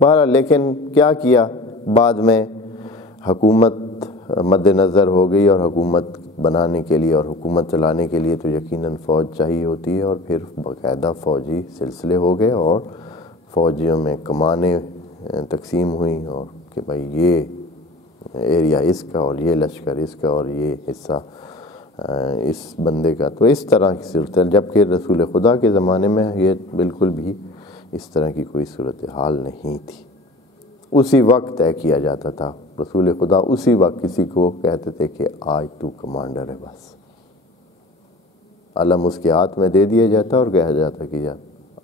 بہرحال لیکن کیا کیا، بعد میں حکومت مد نظر ہو گئی، اور حکومت بنانے کے لیے اور حکومت چلانے کے لیے تو یقیناً فوج چاہیے ہوتی ہے، اور پھر باقاعدہ فوجی سلسلے ہو گئے اور فوجیوں میں کمانیں تقسیم ہوئیں، اور کہ بھائی یہ ایریا اس کا اور یہ لشکر اس کا اور یہ حصہ اس بندے کا، تو اس طرح کی صورت ہے، جبکہ رسول خدا کے زمانے میں یہ بالکل بھی اس طرح کی کوئی صورتحال نہیں تھی۔ اسی وقت طے کیا جاتا تھا، رسول خدا اسی وقت کسی کو کہتے تھے کہ آج تو کمانڈر ہے، بس علم اس کے ہاتھ میں دے دیا جاتا اور کہا جاتا کہ یار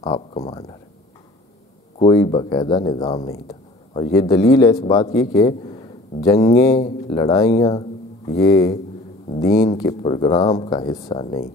آپ کمانڈر ہیں، کوئی باقاعدہ نظام نہیں تھا۔ اور یہ دلیل ہے اس بات کی کہ جنگیں، لڑائیاں یہ دین کے پروگرام کا حصہ نہیں۔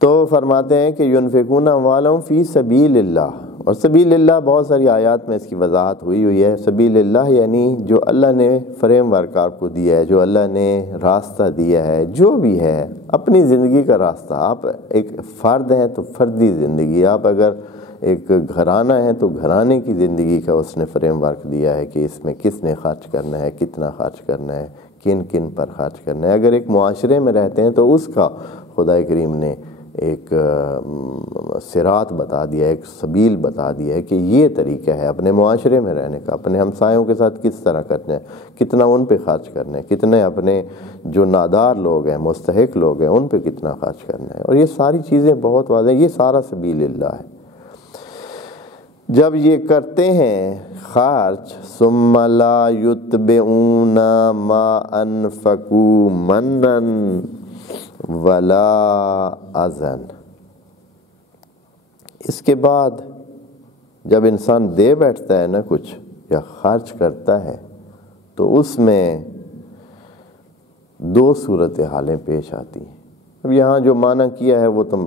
تو فرماتے ہیں کہ ينفقون اموالهم فی سبیل اللہ، اور سبیل اللہ بہت ساری آیات میں اس کی وضاحت ہوئی ہے۔ سبیل اللہ یعنی جو اللہ نے فریم ورک آپ کو دیا ہے، جو اللہ نے راستہ دیا ہے، جو بھی ہے اپنی زندگی کا راستہ۔ آپ ایک فرد ہیں تو فردی زندگی، آپ اگر ایک گھرانہ ہے تو گھرانے کی زندگی کا اس نے فریم ورک دیا ہے کہ اس میں کس نے خرچ کرنا ہے، کتنا خرچ کرنا ہے، کن کن پر خرچ کرنا ہے۔ اگر ایک معاشرے میں رہتے ہیں تو اس کا خدا کریم نے ایک صراط بتا دیا، ایک سبیل بتا دیا ہے کہ یہ طریقہ ہے اپنے معاشرے میں رہنے کا، اپنے ہمسایوں کے ساتھ کس طرح کرنا ہے، کتنا ان پہ خرچ کرنا ہے، کتنے اپنے جو نادار لوگ ہیں، مستحق لوگ ہیں، ان پہ کتنا خرچ کرنا ہے، اور یہ ساری چیزیں بہت واضح ہیں۔ یہ سارا سبیل اللہ ہے۔ جب یہ کرتے ہیں خرچ، ثم لا یتبعون ما انفقوا منا ولا اذن، اس کے بعد جب انسان دے بیٹھتا ہے نا کچھ یا خرچ کرتا ہے تو اس میں دو صورتحالیں پیش آتی ہیں۔ اب یہاں جو معنی کیا ہے وہ تم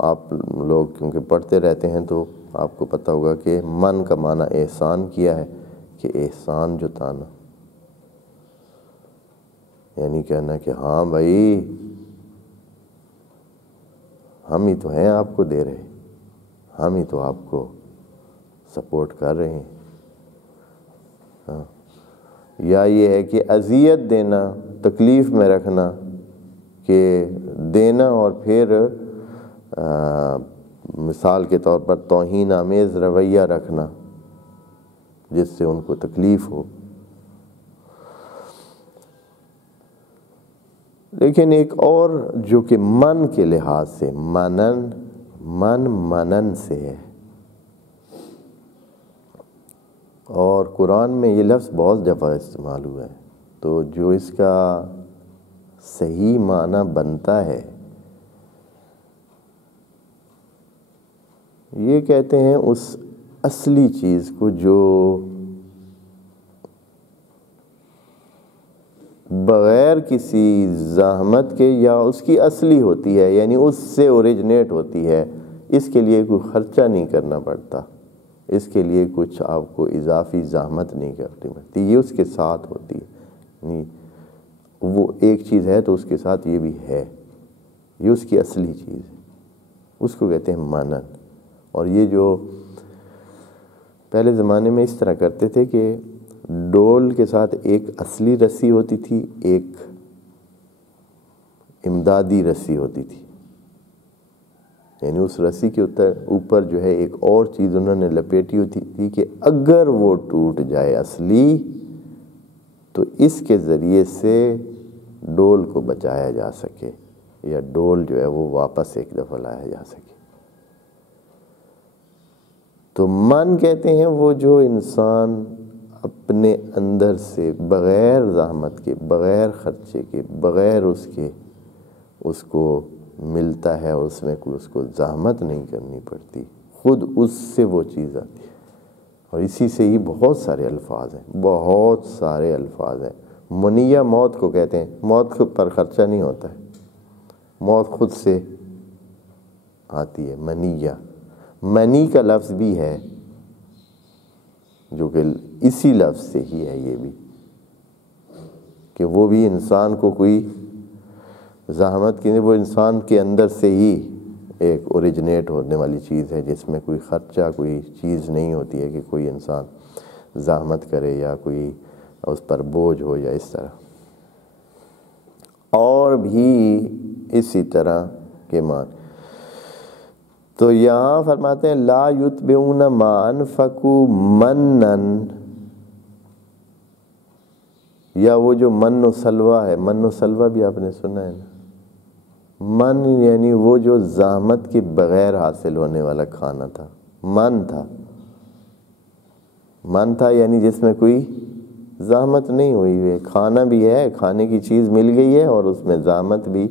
آپ لوگ کیونکہ پڑھتے رہتے ہیں تو آپ کو پتہ ہوگا کہ من کا معنی احسان کیا ہے، کہ احسان جتانا، یعنی کہنا کہ ہاں بھائی ہم ہی تو ہیں آپ کو دے رہے، ہم ہی تو آپ کو سپورٹ کر رہے ہیں۔ ہاں، یا یہ ہے کہ اذیت دینا، تکلیف میں رکھنا، کہ دینا اور پھر مثال کے طور پر توہین آمیز رویہ رکھنا جس سے ان کو تکلیف ہو۔ لیکن ایک اور جو کہ من کے لحاظ سے منن سے ہے، اور قرآن میں یہ لفظ بہت دفعہ استعمال ہوا ہے، تو جو اس کا صحیح معنی بنتا ہے یہ کہتے ہیں اس اصلی چیز کو جو بغیر کسی زحمت کے یا اس کی اصلی ہوتی ہے، یعنی اس سے اوریجنیٹ ہوتی ہے، اس کے لیے کوئی خرچہ نہیں کرنا پڑتا، اس کے لیے کچھ آپ کو اضافی زحمت نہیں کرنی پڑتی، یہ اس کے ساتھ ہوتی ہے، یعنی وہ ایک چیز ہے تو اس کے ساتھ یہ بھی ہے، یہ اس کی اصلی چیز ہے، اس کو کہتے ہیں منن۔ اور یہ جو پہلے زمانے میں اس طرح کرتے تھے کہ ڈول کے ساتھ ایک اصلی رسی ہوتی تھی، ایک امدادی رسی ہوتی تھی، یعنی اس رسی کے اوپر جو ہے ایک اور چیز انہوں نے لپیٹی ہوتی تھی کہ اگر وہ ٹوٹ جائے اصلی تو اس کے ذریعے سے ڈول کو بچایا جا سکے، یا ڈول جو ہے وہ واپس ایک دفعہ لایا جا سکے۔ تو من کہتے ہیں وہ جو انسان اپنے اندر سے بغیر زحمت کے، بغیر خرچے کے، بغیر اس کے اس کو ملتا ہے، اور اس میں کوئی اس کو زحمت نہیں کرنی پڑتی، خود اس سے وہ چیز آتی ہے۔ اور اسی سے ہی بہت سارے الفاظ ہیں، بہت سارے الفاظ ہیں۔ منیہ موت کو کہتے ہیں، موت پر خرچہ نہیں ہوتا ہے، موت خود سے آتی ہے۔ منیہ، منی کا لفظ بھی ہے جو کہ اسی لفظ سے ہی ہے، یہ بھی کہ وہ بھی انسان کو کوئی زحمت کی نہیں، وہ انسان کے اندر سے ہی ایک اوریجنیٹ ہونے والی چیز ہے، جس میں کوئی خرچہ، کوئی چیز نہیں ہوتی ہے کہ کوئی انسان زحمت کرے یا کوئی اس پر بوجھ ہو یا اس طرح. اور بھی اسی طرح کے معنی. تو یہاں فرماتے ہیں لا یتبعون ما انفقوا منا، یا وہ جو من و سلوہ ہے، من و سلوہ بھی آپ نے سنا ہے نا. من یعنی وہ جو زحمت کے بغیر حاصل ہونے والا کھانا تھا. من تھا یعنی جس میں کوئی زحمت نہیں ہوئی ہے، کھانا بھی ہے، کھانے کی چیز مل گئی ہے اور اس میں زحمت بھی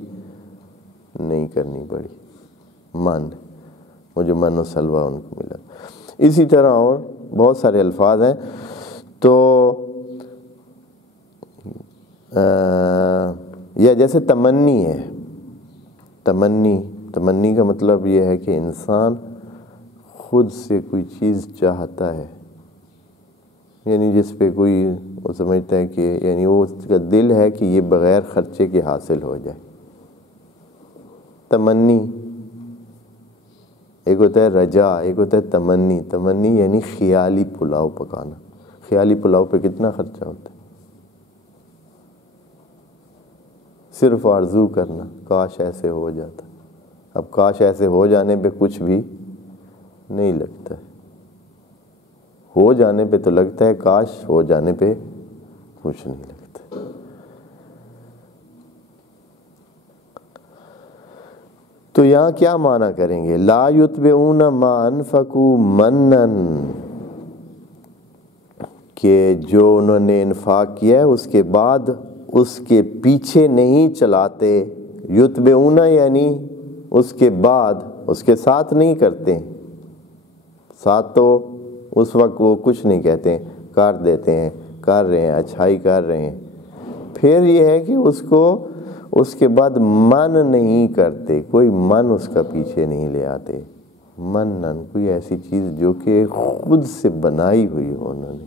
نہیں کرنی پڑی. من، وہ جو من و سلوہ ان کو ملا. اسی طرح اور بہت سارے الفاظ ہیں. تو یا جیسے تمنی ہے، تمنی کا مطلب یہ ہے کہ انسان خود سے کوئی چیز چاہتا ہے، یعنی جس پہ کوئی وہ سمجھتا ہے کہ یعنی وہ اس کا دل ہے کہ یہ بغیر خرچے کے حاصل ہو جائے. تمنی ایک ہوتا ہے رجا، ایک ہوتا ہے تمنی یعنی خیالی پلاؤ پکانا. خیالی پلاؤ پہ کتنا خرچہ ہوتا ہے؟ صرف آرزو کرنا، کاش ایسے ہو جاتا. اب کاش ایسے ہو جانے پہ کچھ بھی نہیں لگتا ہے، ہو جانے پہ تو لگتا ہے، کاش ہو جانے پہ کچھ نہیں لگتا. تو یہاں کیا معنی کریں گے؟ لا یتبعون ما انفقوا منا، کہ جو انہوں نے انفاق کیا ہے اس کے بعد اس کے پیچھے نہیں چلاتے. یتبعون یعنی اس کے بعد اس کے ساتھ نہیں کرتے. ساتھ تو اس وقت وہ کچھ نہیں کہتے، کر دیتے ہیں، کر رہے ہیں، اچھائی کر رہے ہیں. پھر یہ ہے کہ اس کو اس کے بعد من نہیں کرتے، کوئی من اس کا پیچھے نہیں لے آتے. منن کوئی ایسی چیز جو کہ خود سے بنائی ہوئی ہو انہوں نے.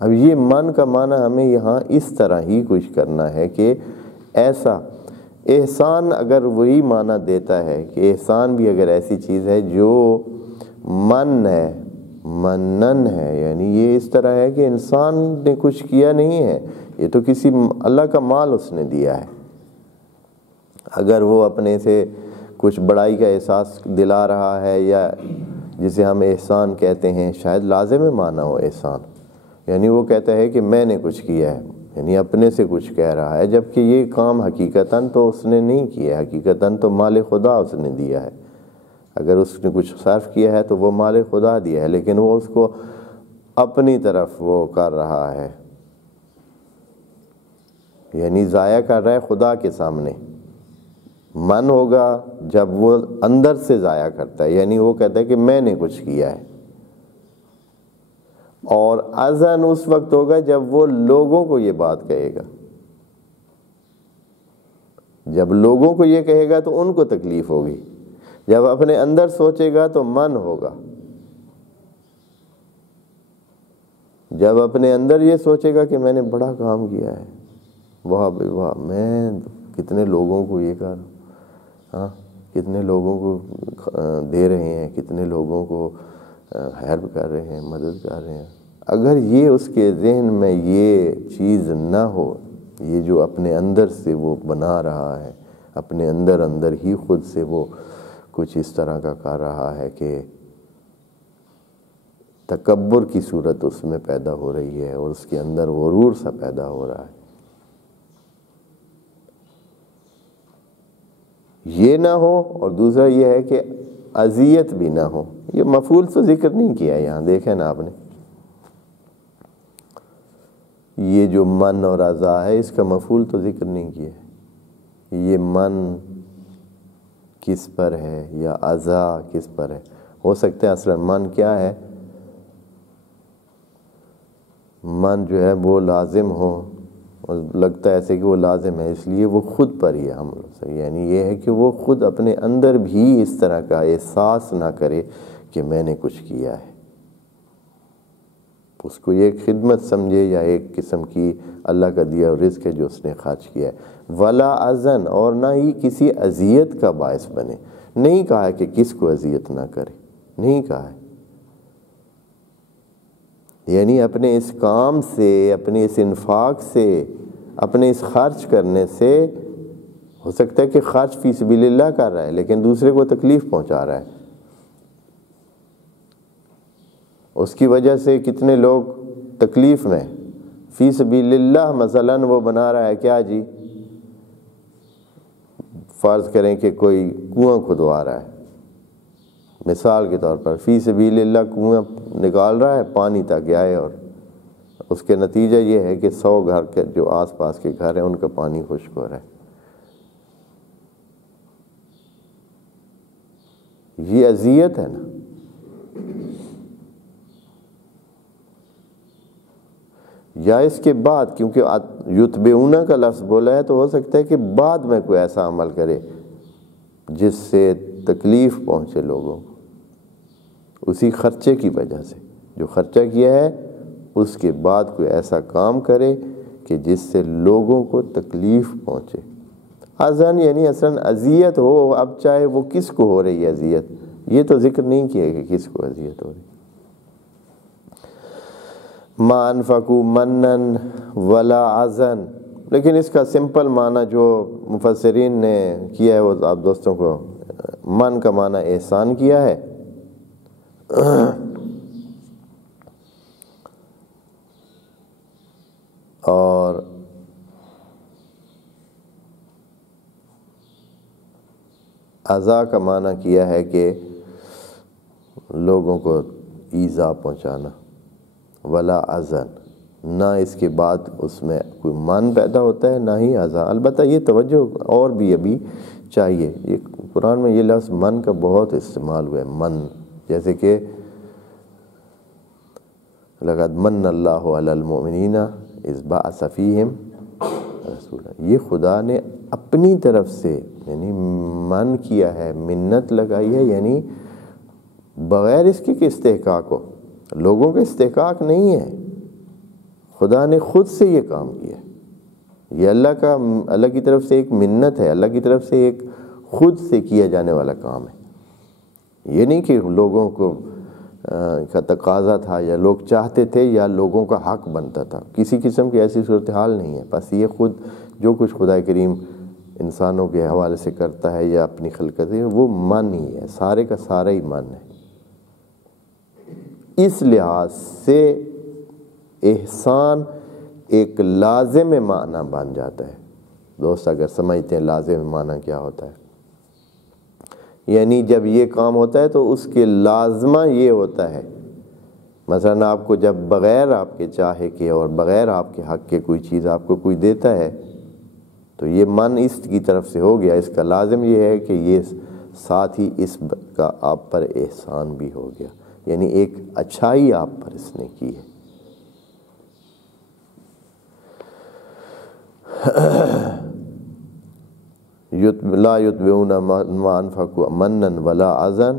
اب یہ من کا معنی ہمیں یہاں اس طرح ہی کچھ کرنا ہے کہ ایسا احسان اگر وہی معنی دیتا ہے کہ احسان بھی اگر ایسی چیز ہے جو من ہے، منن ہے، یعنی یہ اس طرح ہے کہ انسان نے کچھ کیا نہیں ہے، یہ تو کسی اللہ کا مال اس نے دیا ہے. اگر وہ اپنے سے کچھ بڑائی کا احساس دلا رہا ہے یا جسے ہم احسان کہتے ہیں، شاید لازم معنی ہو احسان، یعنی وہ کہتا ہے کہ میں نے کچھ کیا ہے، یعنی اپنے سے کچھ کہہ رہا ہے، جبکہ یہ کام حقیقتاً تو اس نے نہیں کیا ہے، حقیقتاً تو مال خدا اس نے دیا ہے. اگر اس نے کچھ صرف کیا ہے تو وہ مال خدا دیا ہے، لیکن وہ اس کو اپنی طرف وہ کر رہا ہے، یعنی ضائع کر رہا ہے خدا کے سامنے. من ہوگا جب وہ اندر سے ضائع کرتا ہے، یعنی وہ کہتا ہے کہ میں نے کچھ کیا ہے. اور اذن اس وقت ہوگا جب وہ لوگوں کو یہ بات کہے گا. جب لوگوں کو یہ کہے گا تو ان کو تکلیف ہوگی، جب اپنے اندر سوچے گا تو من ہوگا. جب اپنے اندر یہ سوچے گا کہ میں نے بڑا کام کیا ہے، واہ بھائی واہ، میں کتنے لوگوں کو یہ کر، ہاں کتنے لوگوں کو دے رہے ہیں، کتنے لوگوں کو ہیلپ کر رہے ہیں، مدد کر رہے ہیں. اگر یہ اس کے ذہن میں یہ چیز نہ ہو، یہ جو اپنے اندر سے وہ بنا رہا ہے، اپنے اندر ہی خود سے وہ کچھ اس طرح کا کر رہا ہے کہ تکبر کی صورت اس میں پیدا ہو رہی ہے اور اس کے اندر غرور سا پیدا ہو رہا ہے، یہ نہ ہو. اور دوسرا یہ ہے کہ اذیت بھی نہ ہو. یہ مفعول تو ذکر نہیں کیا یہاں، دیکھیں نا آپ نے، یہ جو من اور اذا ہے اس کا مفعول تو ذکر نہیں کیا. یہ من کس پر ہے یا اذا کس پر ہے؟ ہو سکتا ہے اصلا من کیا ہے، من جو ہے وہ لازم ہو، اور لگتا ہے ایسے کہ وہ لازم ہے، اس لیے وہ خود پر ہی ہے حمل سے. یعنی یہ ہے کہ وہ خود اپنے اندر بھی اس طرح کا احساس نہ کرے کہ میں نے کچھ کیا ہے. اس کو یہ ایک خدمت سمجھے یا ایک قسم کی اللہ کا دیا رزق ہے جو اس نے خرچ کیا ہے۔ ولا اذن، اور نہ ہی کسی اذیت کا باعث بنے۔ نہیں کہا ہے کہ کس کو اذیت نہ کرے، نہیں کہا ہے، یعنی اپنے اس کام سے، اپنے اس انفاق سے، اپنے اس خرچ کرنے سے ہو سکتا ہے کہ خرچ فی سبیل اللہ کر رہا ہے لیکن دوسرے کو تکلیف پہنچا رہا ہے، اس کی وجہ سے کتنے لوگ تکلیف میں۔ فی سبیل اللہ مثلاً وہ بنا رہا ہے کیا جی، فرض کریں کہ کوئی کنواں کھدوا رہا ہے، مثال کے طور پر فی سبیل اللہ کنواں نکال رہا ہے پانی تک آئے، اور اس کے نتیجہ یہ ہے کہ 100 گھر کے جو آس پاس کے گھر ہیں ان کا پانی خشک ہو رہا ہے۔ یہ اذیت ہے نا۔ یا اس کے بعد، کیونکہ یتبعون کا لفظ بولا ہے تو ہو سکتا ہے کہ بعد میں کوئی ایسا عمل کرے جس سے تکلیف پہنچے لوگوں کو، اسی خرچے کی وجہ سے جو خرچہ کیا ہے اس کے بعد کوئی ایسا کام کرے کہ جس سے لوگوں کو تکلیف پہنچے۔ اذن یعنی اصلاً اذیت ہو، اب چاہے وہ کس کو ہو رہی ہے اذیت، یہ تو ذکر نہیں کیا کہ کس کو اذیت ہو رہی۔ ما انفقوا منن ولا اذن، لیکن اس کا سمپل معنی جو مفسرین نے کیا ہے وہ آپ دوستوں کو، من کا معنی احسان کیا ہے، اور اذا کا معنی کیا ہے کہ لوگوں کو ایذا پہنچانا۔ ولا اذن، نہ اس کے بعد اس میں کوئی من پیدا ہوتا ہے نہ ہی اذا۔ البتہ یہ توجہ اور بھی ابھی چاہیے، یہ قرآن میں یہ لفظ من کا بہت استعمال ہوا ہے، من، جیسے کہ لقد من اللہ علی المؤمنین اذ بعث فیہم رسولا، یہ خدا نے اپنی طرف سے یعنی من کیا ہے، منت لگائی ہے، یعنی بغیر اس کے استحقاق ہو، لوگوں کا استحقاق نہیں ہے، خدا نے خود سے یہ کام کیا ہے۔ یہ اللہ کی طرف سے ایک منت ہے، اللہ کی طرف سے ایک خود سے کیا جانے والا کام ہے۔ یہ نہیں کہ لوگوں کو کا تقاضا تھا یا لوگ چاہتے تھے یا لوگوں کا حق بنتا تھا، کسی قسم کی ایسی صورتحال نہیں ہے، بس یہ خود جو کچھ خدا کریم انسانوں کے حوالے سے کرتا ہے یا اپنی خلقت ہے وہ من ہی ہے، سارے کا سارا ہی من ہے۔ اس لحاظ سے احسان ایک لازم معنی بن جاتا ہے۔ دوست اگر سمجھتے ہیں لازم معنی کیا ہوتا ہے، یعنی جب یہ کام ہوتا ہے تو اس کے لازمہ یہ ہوتا ہے، مثلا آپ کو جب بغیر آپ کے چاہے کے اور بغیر آپ کے حق کے کوئی چیز آپ کو کوئی دیتا ہے تو یہ من اس کی طرف سے ہو گیا، اس کا لازم یہ ہے کہ یہ ساتھ ہی اس کا آپ پر احسان بھی ہو گیا، یعنی ایک اچھائی آپ پر اس نے کی ہے۔ لا یتبعون ما انفقوا منن ولا اذن